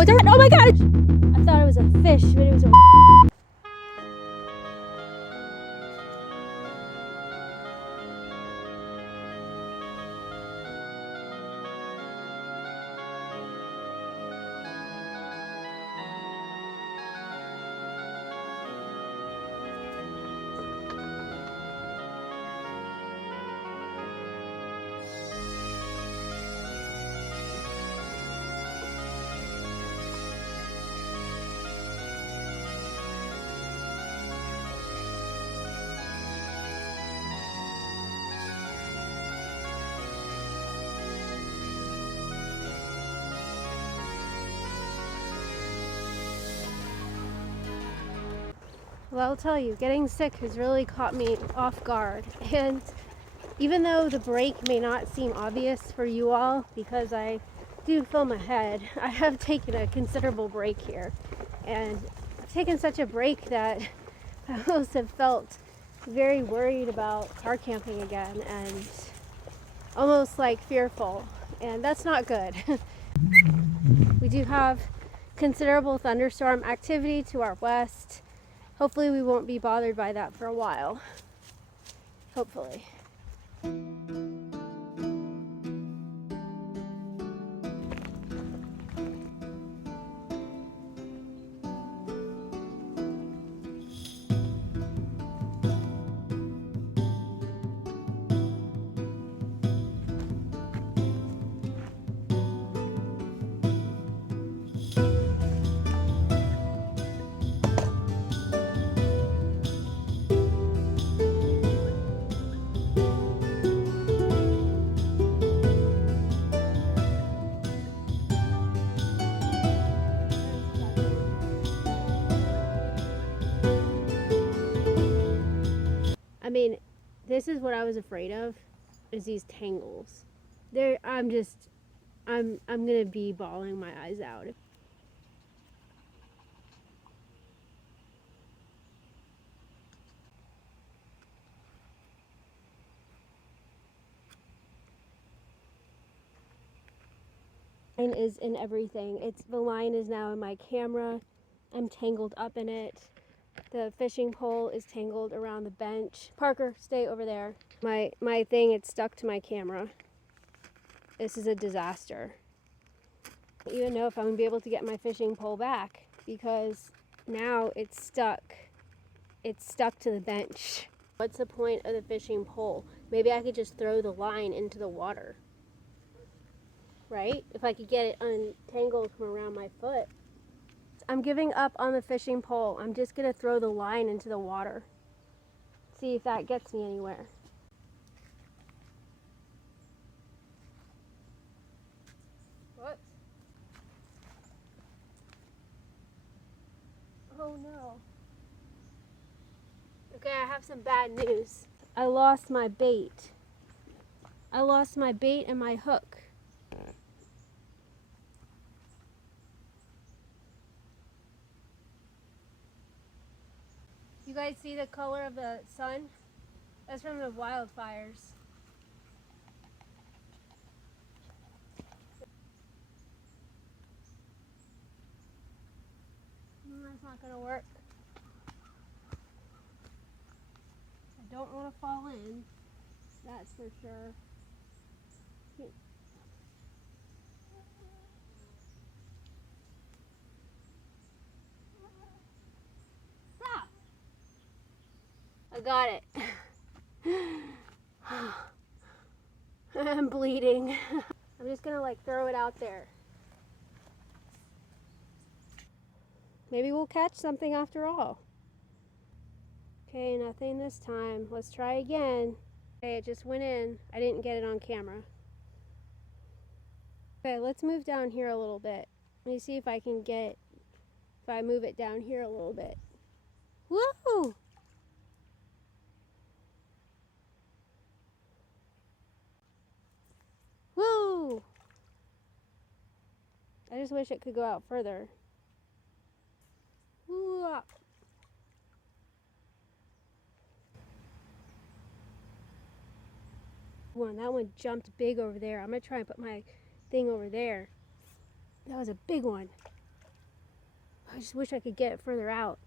Oh, it's a, oh my gosh! I thought it was a fish, but it was a Well, I'll tell you, getting sick has really caught me off guard. And even though the break may not seem obvious for you all, because I do film ahead, I have taken a considerable break here. And I've taken such a break that I almost have felt very worried about car camping again and almost like fearful. And that's not good. We do have considerable thunderstorm activity to our west. Hopefully we won't be bothered by that for a while. Hopefully. I mean, this is what I was afraid of, is these tangles. I'm gonna be bawling my eyes out. Line is in everything. The line is now in my camera. I'm tangled up in it. The fishing pole is tangled around the bench. Parker, stay over there. My thing, it's stuck to my camera. This is a disaster. I don't even know if I'm gonna be able to get my fishing pole back because now it's stuck. It's stuck to the bench. What's the point of the fishing pole? Maybe I could just throw the line into the water. Right? If I could get it untangled from around my foot. I'm giving up on the fishing pole. I'm just gonna throw the line into the water. See if that gets me anywhere. What? Oh no. Okay, I have some bad news. I lost my bait. I lost my bait and my hook. You guys see the color of the sun? That's from the wildfires. That's not gonna work. I don't want to fall in, that's for sure. Stop! I got it. I'm bleeding. I'm just gonna like throw it out there. Maybe we'll catch something after all. Okay, nothing this time. Let's try again. Okay, it just went in. I didn't get it on camera. Okay, let's move down here a little bit. Let me see if I can get, if I move it down here a little bit. Woo! Woo! I just wish it could go out further. Woo-ah. That one jumped big over there. I'm gonna try and put my thing over there. That was a big one. I just wish I could get it further out.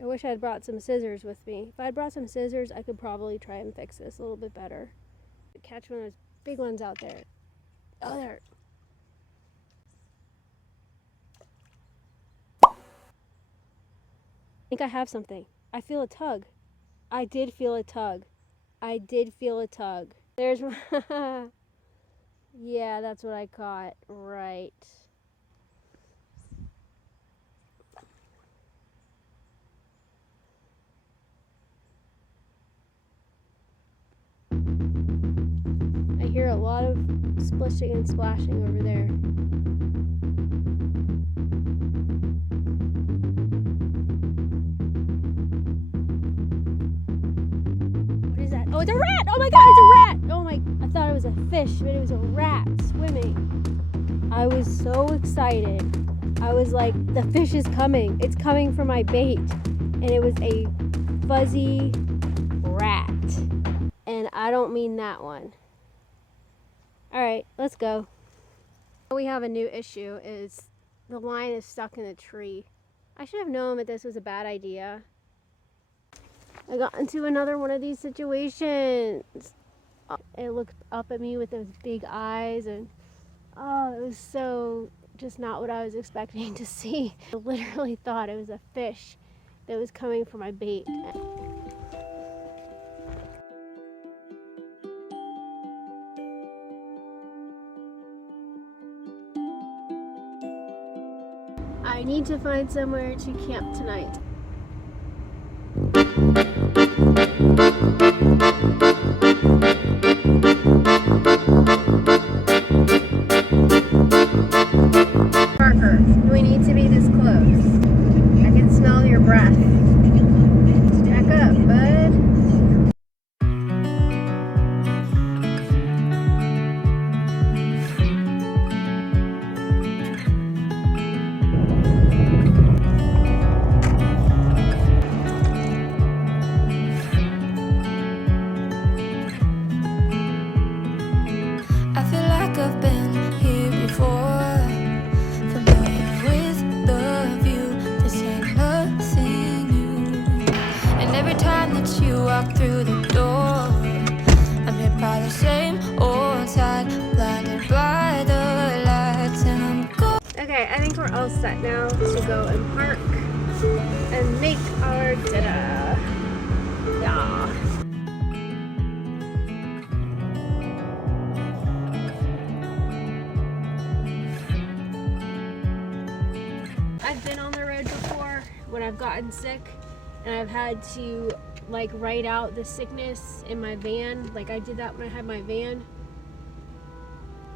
I wish I had brought some scissors with me. If I had brought some scissors, I could probably try and fix this a little bit better. Catch one of those big ones out there. Oh, there. I think I have something. I feel a tug. I did feel a tug. I did feel a tug. There's one. Yeah, that's what I caught. Right. I hear a lot of splishing and splashing over there. What is that? Oh, it's a rat! Oh my god, it's a rat! Oh my, I thought it was a fish, but it was a rat swimming. I was so excited. I was like, the fish is coming. It's coming for my bait. And it was a fuzzy rat. And I don't mean that one. All right, let's go. We have a new issue is the line is stuck in a tree. I should have known that this was a bad idea. I got into another one of these situations. It looked up at me with those big eyes and oh, it was so just not what I was expecting to see. I literally thought it was a fish that was coming for my bait. I need to find somewhere to camp tonight. Parker, do we need to be this close? I can smell your breath. Back up, bud. I've been here before, familiar with the view. This ain't nothing new. And every time that you walk through the door, I'm hit by the same old side, blinded by the lights, and I'm going. Okay, I think we're all set now to go and park and make our dinner. Yeah. I've been on the road before when I've gotten sick and I've had to like write out the sickness in my van. Like I did that when I had my van.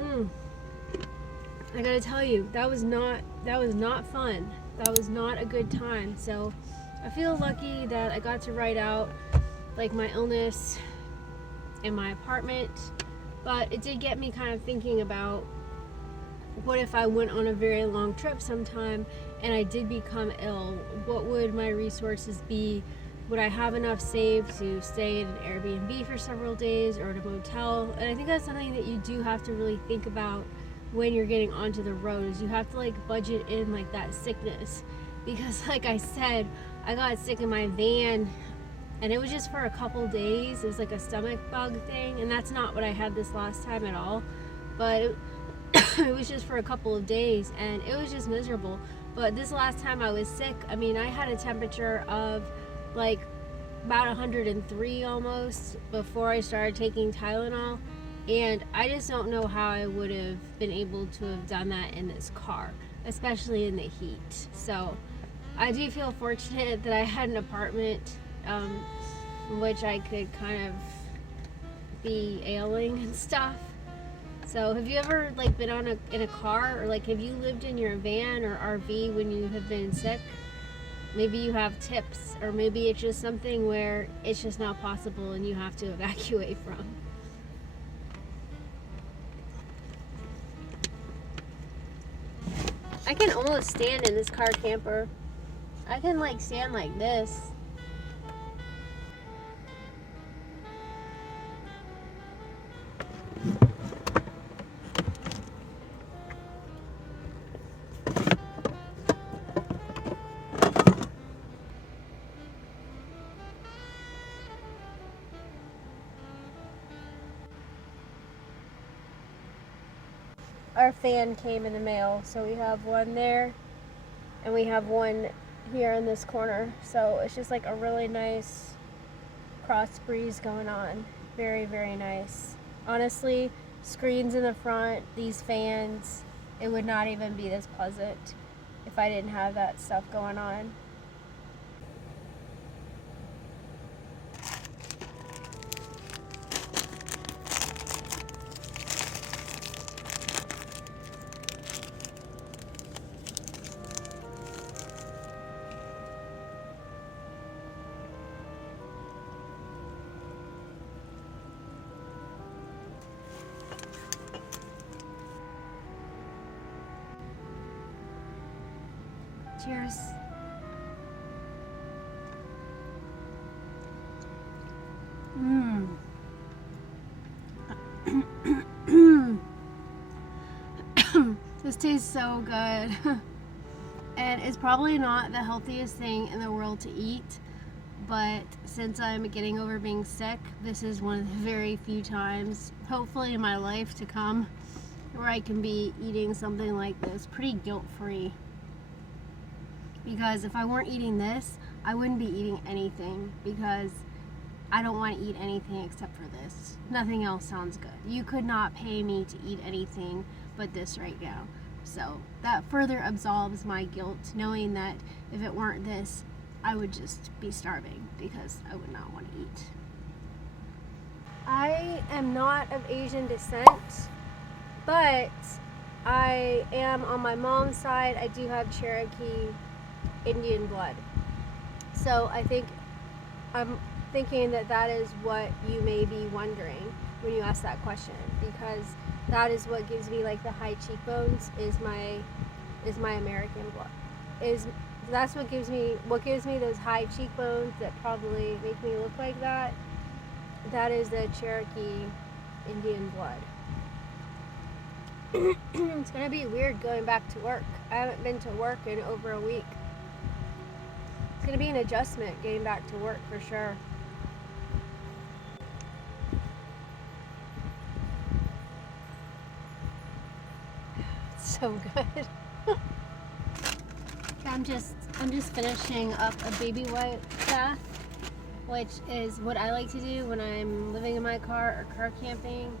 I gotta tell you, that was not fun. That was not a good time. So I feel lucky that I got to write out like my illness in my apartment, but it did get me kind of thinking about what if I went on a very long trip sometime and I did become ill? What would my resources be? Would I have enough saved to stay in an Airbnb for several days or at a motel? And I think that's something that you do have to really think about when you're getting onto the road, is you have to like budget in like that sickness, because like I said, I got sick in my van and it was just for a couple days. It was like a stomach bug thing, and that's not what I had this last time at all, but it was just for a couple of days and it was just miserable. But this last time I was sick, I mean, I had a temperature of like about 103 almost before I started taking Tylenol, and I just don't know how I would have been able to have done that in this car, especially in the heat. So I do feel fortunate that I had an apartment in which I could kind of be ailing and stuff. So have you ever like been in a car, or like have you lived in your van or RV when you have been sick? Maybe you have tips, or maybe it's just something where it's just not possible and you have to evacuate from. I can almost stand in this car camper. I can like stand like this. our fan came in the mail. So we have one there and we have one here in this corner. So it's just like a really nice cross breeze going on. Very, very nice. Honestly, screens in the front, these fans, it would not even be this pleasant if I didn't have that stuff going on. Cheers. This tastes so good. And it's probably not the healthiest thing in the world to eat, but since I'm getting over being sick, this is one of the very few times, hopefully in my life to come, where I can be eating something like this pretty guilt-free. Because if I weren't eating this, I wouldn't be eating anything, because I don't want to eat anything except for this. Nothing else sounds good. You could not pay me to eat anything but this right now. So that further absolves my guilt, knowing that if it weren't this, I would just be starving because I would not want to eat. I am not of Asian descent, but I am on my mom's side. I do have Cherokee Indian blood. So I'm thinking that is what you may be wondering when you ask that question, because that is what gives me like the high cheekbones is my American blood. That's what gives me those high cheekbones that probably make me look like that. That is the Cherokee Indian blood. It's gonna be weird going back to work. I haven't been to work in over a week. It's gonna be an adjustment getting back to work for sure. It's so good. I'm just finishing up a baby wipe bath, which is what I like to do when I'm living in my car or car camping.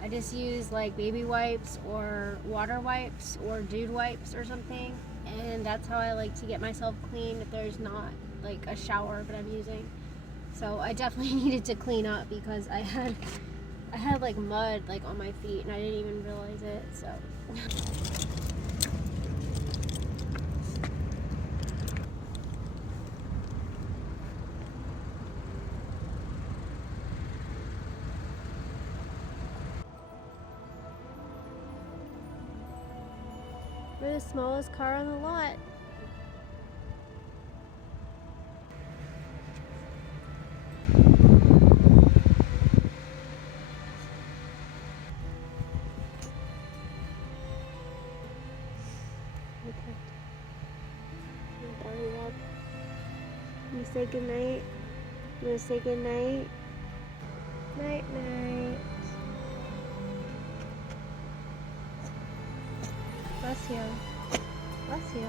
I just use like baby wipes or water wipes or dude wipes or something, and that's how I like to get myself clean if there's not like a shower that I'm using. So I definitely needed to clean up because I had like mud like on my feet and I didn't even realize it. So we're the smallest car on the lot. Okay. You say goodnight. You wanna say goodnight? Night night. Bless you. Bless you.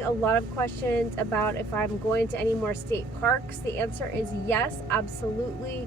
A lot of questions about if I'm going to any more state parks. The answer is yes, absolutely.